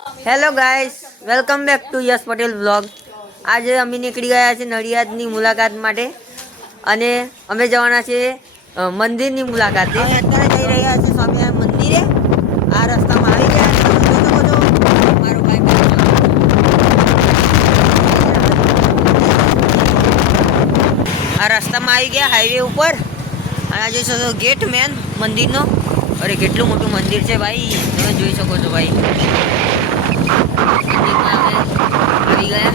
Hello guys, welcome back to Yash Patel vlog. આજે અમે નીકળી ગયા છે નડિયાદની મુલાકાત માટે અને અમે જવાના છે મંદિરની મુલાકાતે. અત્યારે જઈ રહ્યા છે સ્વામિનારાયણ મંદિરે. આ રસ્તામાં આવી ગયા છે, તમે જોઈ શકો છો. મારો ભાઈ આ રસ્તામાં આવી ગયા હાઈવે ઉપર અને આ જોઈ શકો ગેટ મેન મંદિરનો. અરે કેટલું મોટું મંદિર છે ભાઈ, તમે જોઈ શકો છો ભાઈ. આવી ગયા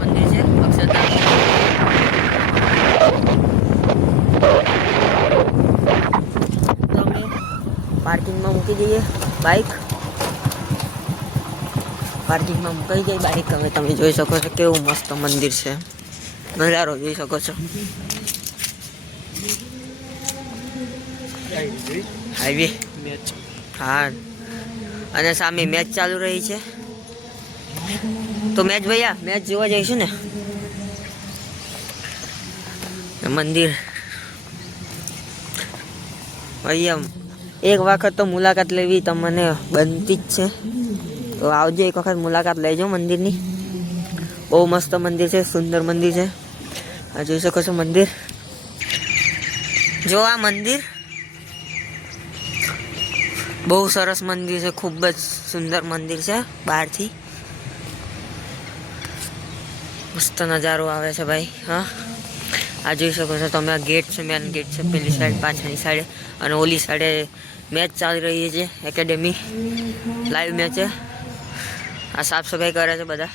મંદિર છે અક્ષરધામ. તો અમે પાર્કિંગમાં મૂકી દઈએ બાઇક. પાર્કિંગમાં મુકાઈ જાય બાઇક. હવે તમે જોઈ શકો છો કેવું મસ્ત મંદિર છે, નજારો જોઈ શકો છો. હાઈવે મેચ, હા, અને સામે મેચ ચાલુ રહી છે. તો મેચ ભૈયા મેચ જોવા જઈશું ને. મંદિર ભૈયા એક વખત તો મુલાકાત લેવી તમને બનતી જ છે, તો આવજો એક વખત મુલાકાત લેજો મંદિરની. બહુ મસ્ત મંદિર છે, સુંદર મંદિર છે. આ જોઈ શકો છો મંદિર. જો આ મંદિર બહુ સરસ મંદિર છે, ખૂબ જ સુંદર મંદિર છે. બહારથી મસ્ત નજારો આવે છે ભાઈ. હા, આ જોઈ શકો છો તમે. આ ગેટ છે, મેન ગેટ છે પેલી સાઈડ, પાછળની સાઈડે. અને ઓલી સાઈડે મેચ ચાલી રહી છે, એકેડેમી લાઈવ મેચ છે. આ સાફ સફાઈ કરે છે બધા.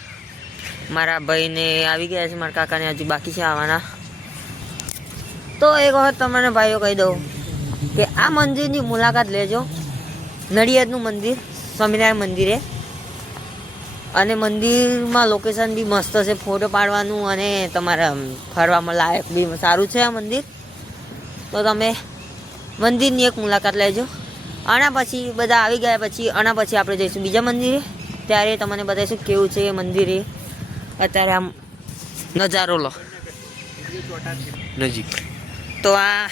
મારા ભાઈને આવી ગયા છે, મારા કાકાને હજુ બાકી છે આવવાના. તો એક વખત તમને ભાઈઓ કહી દઉં કે આ મંદિરની મુલાકાત લેજો. નડિયાદનું મંદિર, સ્વામિનારાયણ મંદિરે. અને મંદિરમાં લોકેશન બી મસ્ત છે, ફોટો પાડવાનું અને તમારા ફરવામાં લાયક બી સારું છે આ મંદિર. તો તમે મંદિરની એક મુલાકાત લેજો. આના પછી બધા આવી ગયા પછી આના પછી આપણે જઈશું બીજા મંદિરે. ત્યારે તમને બતાવીશું કેવું છે એ મંદિરે. અત્યારે આમ નજારો લો નજીક. તો આ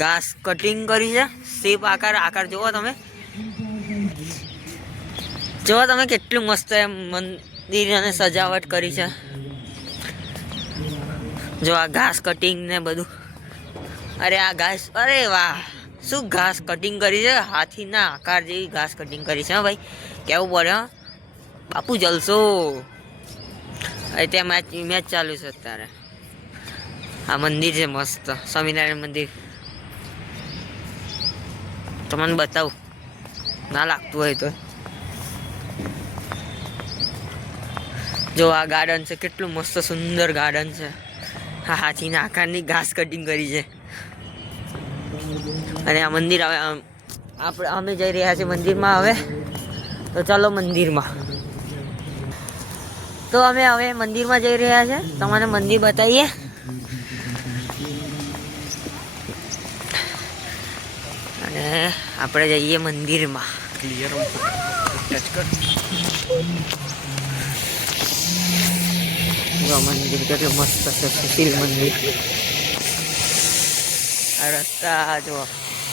ઘાસ કટિંગ કરી છે, શેપ આકાર જોવો તમે. જો તમે કેટલું મસ્ત એમ મંદિર અને સજાવટ કરી છે. જો આ ઘાસ કટિંગ ને બધું. અરે આ ઘાસ, અરે વાહ, શું ઘાસ કટિંગ કરી છે. હાથીના આકાર જેવી ઘાસ કટિંગ કરી છે. હા ભાઈ, કેવું પડે. હા બાપુ જલસો. ત્યાં મેચ ચાલુ છે અત્યારે. આ મંદિર છે મસ્ત, સ્વામિનારાયણ મંદિર. તમને બતાવું, ના લાગતું હોય તો. જો આ ગાર્ડન છે, કેટલું મસ્ત સુંદર ગાર્ડન છે. હા, હાથીના આકારની ઘાસ કટિંગ કરી છે. અને આ મંદિર હવે અમે જઈ રહ્યા છીએ મંદિરમાં હવે. તો ચાલો મંદિરમાં. તો અમે હવે મંદિરમાં જઈ રહ્યા છે, તમને મંદિર બતાવીએ. અને આપણે જઈએ મંદિરમાં. ક્લિયર ટચ કર. મંદિર કેટલું મસ્ત છે, સુશીલ મંદિર. આ રસ્તા જો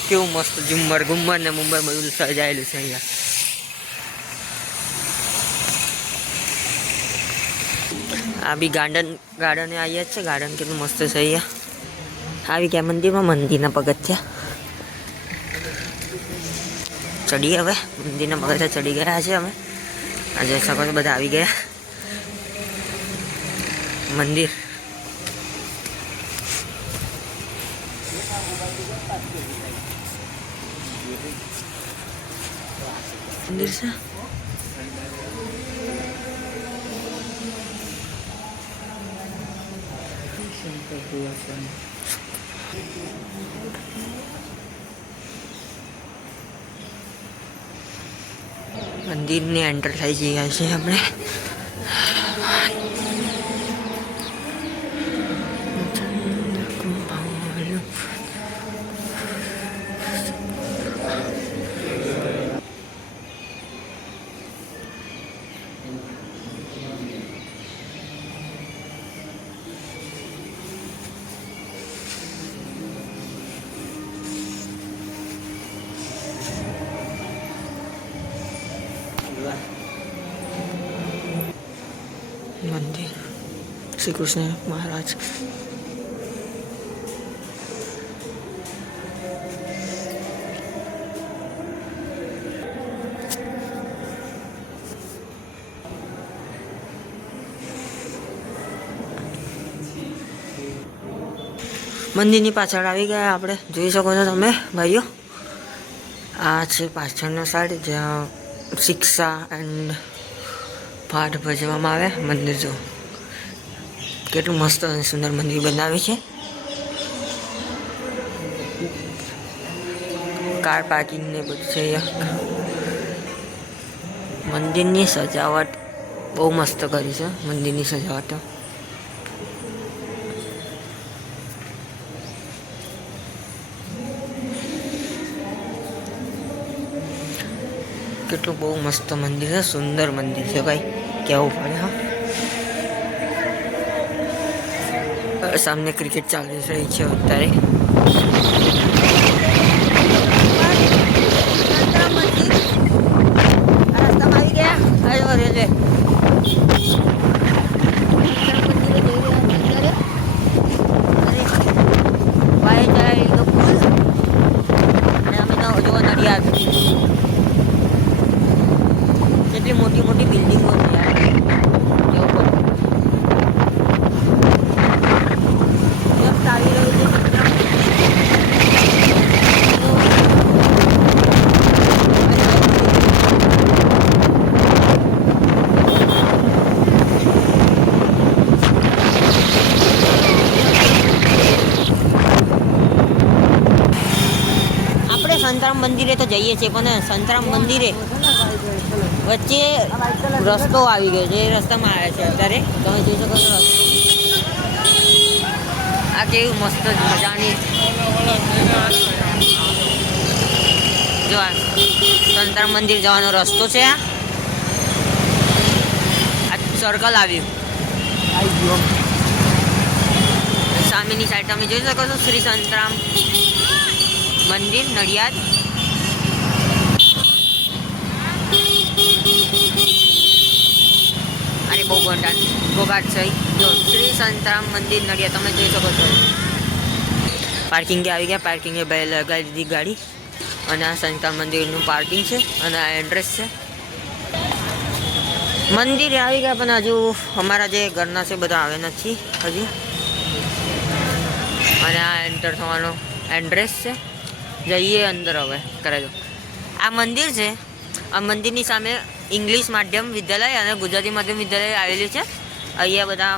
કેવું મસ્ત ઝુમ્મર ગુમ્મર ને મુંબઈ બધું સજાયેલું છે અહીંયા. આ બી ગાર્ડન આવ્યા છે. ગાર્ડન કેટલું મસ્ત છે અહીંયા. આવી ગયા મંદિરમાં. મંદિરના પગથિયા ચડી. હવે મંદિરના પગથિયા ચડી ગયા છે અમે. આજે સવારે બધા આવી ગયા મંદિર. મંદિર છે. મંદિરની એન્ટર થઈ ગયા છે આપણે. શ્રી કૃષ્ણ મહારાજ. મંદિરની પાછળ આવી ગયા આપણે, જોઈ શકો છો તમે ભાઈઓ. આ છે પાછળનો સાઈડ જ્યાં શિક્ષા એન્ડ પાઠ ભજવામાં આવે. મંદિર જો કેટલું મસ્ત અને સુંદર મંદિર બનાવ્યું છે. કાર પાર્કિંગ ને બધું છે અહીંયા. મંદિરની સજાવટ બહુ મસ્ત કરી છે. મંદિરની સજાવટ કેટલું બહુ મસ્ત મંદિર છે, સુંદર મંદિર છે ભાઈ, કહેવું પડે. હા, સામને ક્રિકેટ ચાલી રહી છે અત્યારે. રસ્તામાં આવી ગયા. આવ્યો રેલવે. કેટલી મોટી મોટી બિલ્ડિંગો છે યાર. આવી રહ્યું છે. આપણે સંતરામ મંદિરે તો જઈએ છીએ, પણ સંતરામ મંદિરે વચ્ચે રસ્તો આવી ગયો છે. એ રસ્તામાં આવ્યા છે અત્યારે. તમે જોઈ શકો છો આ કેવું મસ્ત મજાની. જો આ સંતરામ મંદિર જવાનો રસ્તો છે. આ સર્કલ આવ્યું. સામેની સાઈડ તમે જોઈ શકો છો શ્રી સંતરામ મંદિર નડિયાદ. અરે બહુ ગોગાટ છે. જો શ્રી સંતરામ મંદિર નડિયાદ તમે જોઈ શકો છો. પાર્કિંગે આવી ગયા. પાર્કિંગે બે લગાવી દીધી ગાડી. અને આ સંતરામ મંદિરનું પાર્કિંગ છે અને આ એન્ટ્રેસ છે. મંદિરે આવી ગયા, પણ હજુ અમારા જે ઘરના છે બધા આવે નથી હજુ. અને આ એન્ટર થવાનો એન્ટ્રેસ છે. જઈએ અંદર હવે કરે દો. આ મંદિર છે. આ મંદિરની સામે ઇંગ્લિશ માધ્યમ વિદ્યાલય અને ગુજરાતી માધ્યમ વિદ્યાલય આવેલું છે. અહીંયા બધા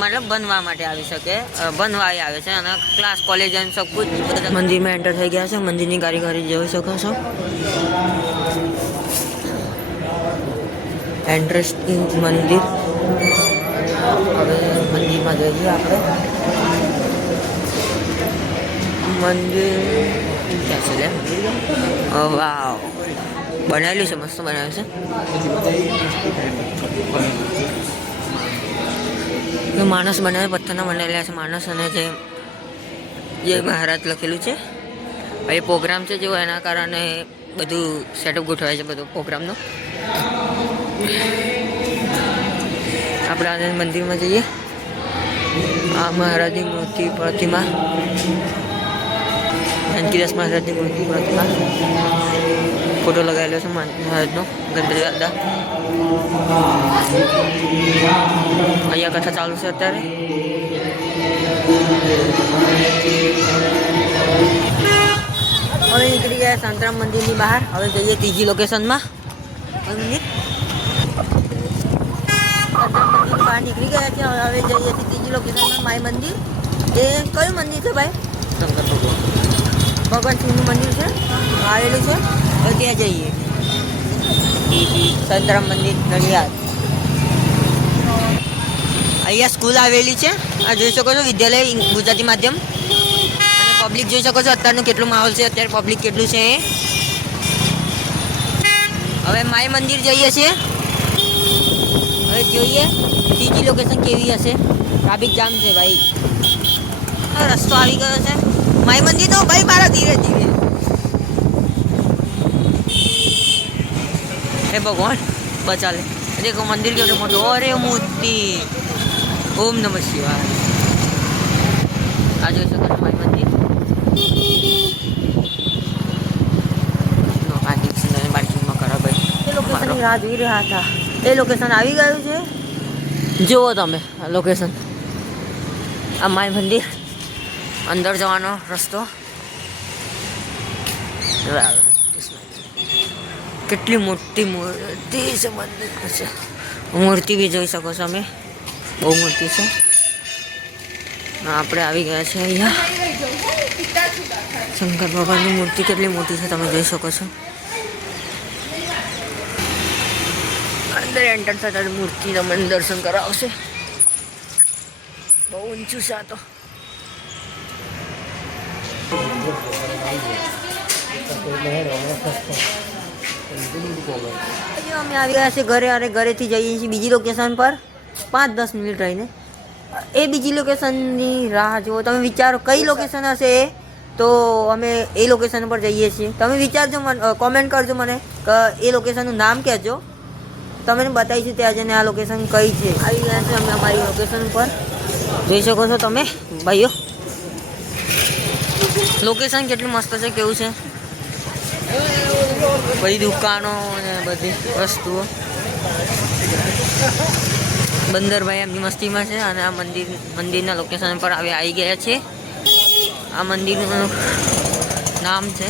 મતલબ ભણવા માટે આવી શકે, ભણવા આવે છે. અને ક્લાસ કોલેજ અને સબ કુછ બધા મંદિરમાં એન્ટર થઈ ગયા છે. મંદિરની કારીગરી જોઈ શકો છો. એન્ટ્રેસ મંદિર. હવે મંદિરમાં જઈએ આપણે. મંદિર ક્યાં છે લે? વાવ, બનાવેલું છે, મસ્ત બનાવ્યું છે. માણસ બનાવે, પથ્થરના બનાવેલા છે માણસ. અને જે મહારાજ લખેલું છે. એ પ્રોગ્રામ છે જેવો, એના કારણે બધું સેટઅપ ગોઠવાય છે બધું પ્રોગ્રામનો. આપણે આ મંદિરમાં જઈએ. આ મહારાજની મૂર્તિ પ્રતિમા, જાનકીદાસ મહારાજની મૂર્તિ પ્રતિમા, ફોટો લગાવેલો છે મહારાજનો. ગણપતિ દાદા. અહીંયા કથા ચાલુ છે અત્યારે. હવે નીકળી ગયા સંતરામ મંદિરની બહાર. હવે જઈએ ત્રીજી લોકેશનમાં. મંદિર બહાર નીકળી ગયા છે. હવે જઈએ છીએ ત્રીજી લોકેશનમાં માય મંદિર. એ કયું મંદિર છે ભાઈ? શંકર ભગવાન શિવનું મંદિર છે, આવેલું છે. તો ત્યાં જઈએ. સંતરામ મંદિર નડિયાદ. અહીંયા સ્કૂલ આવેલી છે. આ જોઈ શકો છો વિદ્યાલય ગુજરાતી માધ્યમ. અને પબ્લિક જોઈ શકો છો અત્યારનું કેટલું માહોલ છે. અત્યારે પબ્લિક કેટલું છે એ. હવે માય મંદિર જઈએ છીએ. હવે જોઈએ ત્રીજી લોકેશન કેવી હશે. ટ્રાફિક જામ છે ભાઈ. રસ્તો આવી ગયો છે માય મંદિર તો ભાઈ. મારા ધીરે ધીરે. હે ભગવાન બચા લે. દેખો મંદિર કેટલું મોટું. અરે મૂર્તિ ઓમ નમઃ શિવાય. આ જોઈ શકો છો મારી મંદિર. પાર્કિંગમાં કરો ભાઈ. એ લોકેશનની રાહ જોઈ રહ્યા હતા. એ લોકેશન આવી ગયું છે. જુઓ તમે આ લોકેશન. આ માય મંદિર, અંદર જવાનો રસ્તો. કેટલી મોટી મૂર્તિ છે મંદિર છે. મૂર્તિ બી જોઈ શકો છો તમે, બહુ મોટી છે. આપણે આવી ગયા છે અહીંયા. શંકર ભગવાનની મૂર્તિ કેટલી મોટી છે તમે જોઈ શકો છો. અંદર એન્ટર થતા મૂર્તિ તમને દર્શન કરાવશે. બહુ ઊંચું છે આ તો. અમે આવી ગયા છે ઘરે, અને ઘરેથી જઈએ છીએ બીજી લોકેશન પર 5-10 મિનિટ રહીને. એ બીજી લોકેશનની રાહ જુઓ. તમે વિચારો કઈ લોકેશન હશે એ, તો અમે એ લોકેશન પર જઈએ છીએ. તમે વિચારજો, કોમેન્ટ કરજો મને કે એ લોકેશનનું નામ કહેજો. તમને બતાવીશું ત્યાં જઈને આ લોકેશન કઈ છે. આવી ગયા છે અમે અમારી લોકેશન પર. જોઈ શકો છો તમે ભાઈઓ, લોકેશન કેટલું મસ્ત છે, કેવું છે. બધી દુકાનો અને બધી વસ્તુઓ. બંદરભાઈ એમની મસ્તીમાં છે. અને આ મંદિરના લોકેશન પર આવી ગયા છે. આ મંદિરનું નામ છે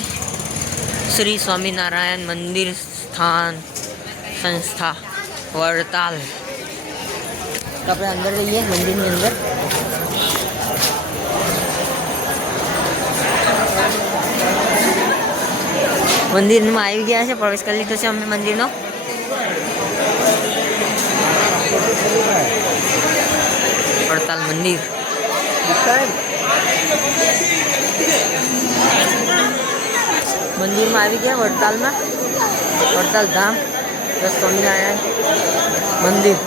શ્રી સ્વામિનારાયણ મંદિર સ્થાન સંસ્થા વડતાલ. તો આપણે અંદર જઈએ મંદિરની અંદર. મંદિરમાં આવી ગયા છે, પ્રવેશ કરી લીધો છે અમે મંદિરનો. વડતાલ મંદિર. મંદિરમાં આવી ગયા વડતાલમાં. વડતાલ ધામ સ્વામિનારાયણ મંદિર.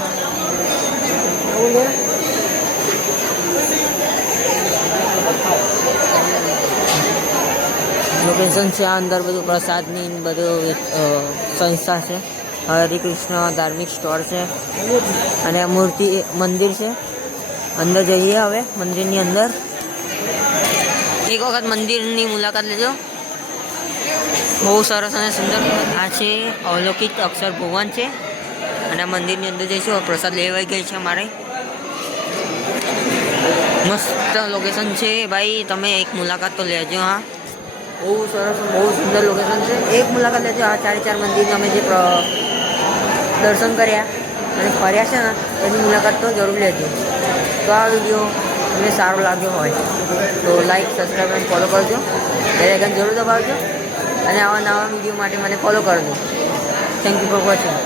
લોકેશન છે આ. અંદર બધું પ્રસાદની બધું સંસ્થા છે. હરિકૃષ્ણ ધાર્મિક સ્ટોર છે. અને મૂર્તિ મંદિર છે. અંદર જઈએ હવે મંદિરની અંદર. એક વખત મંદિરની મુલાકાત લેજો, બહુ સરસ અને સુંદર. આ છે અવલૌકિક અક્ષર ભગવાન છે. અને આ મંદિરની અંદર જઈશું. પ્રસાદ લેવાઈ ગઈ છે અમારે. મસ્ત લોકેશન છે ભાઈ, તમે એક મુલાકાત તો લેજો. હા, બહુ સરસ, બહુ સુંદર લોકેશન છે. એક મુલાકાત લેજો. આ 4 મંદિરને અમે જે દર્શન કર્યા અને ફર્યા છે ને, એની મુલાકાત તો જરૂર લેજો. તો આ વિડીયો તમને સારો લાગ્યો હોય તો લાઈક, સબસ્ક્રાઈબ અને ફોલો કરજો. બેલ આઇકન જરૂર દબાવજો. અને આવા નવા વિડીયો માટે મને ફોલો કરજો. Thank you for watching.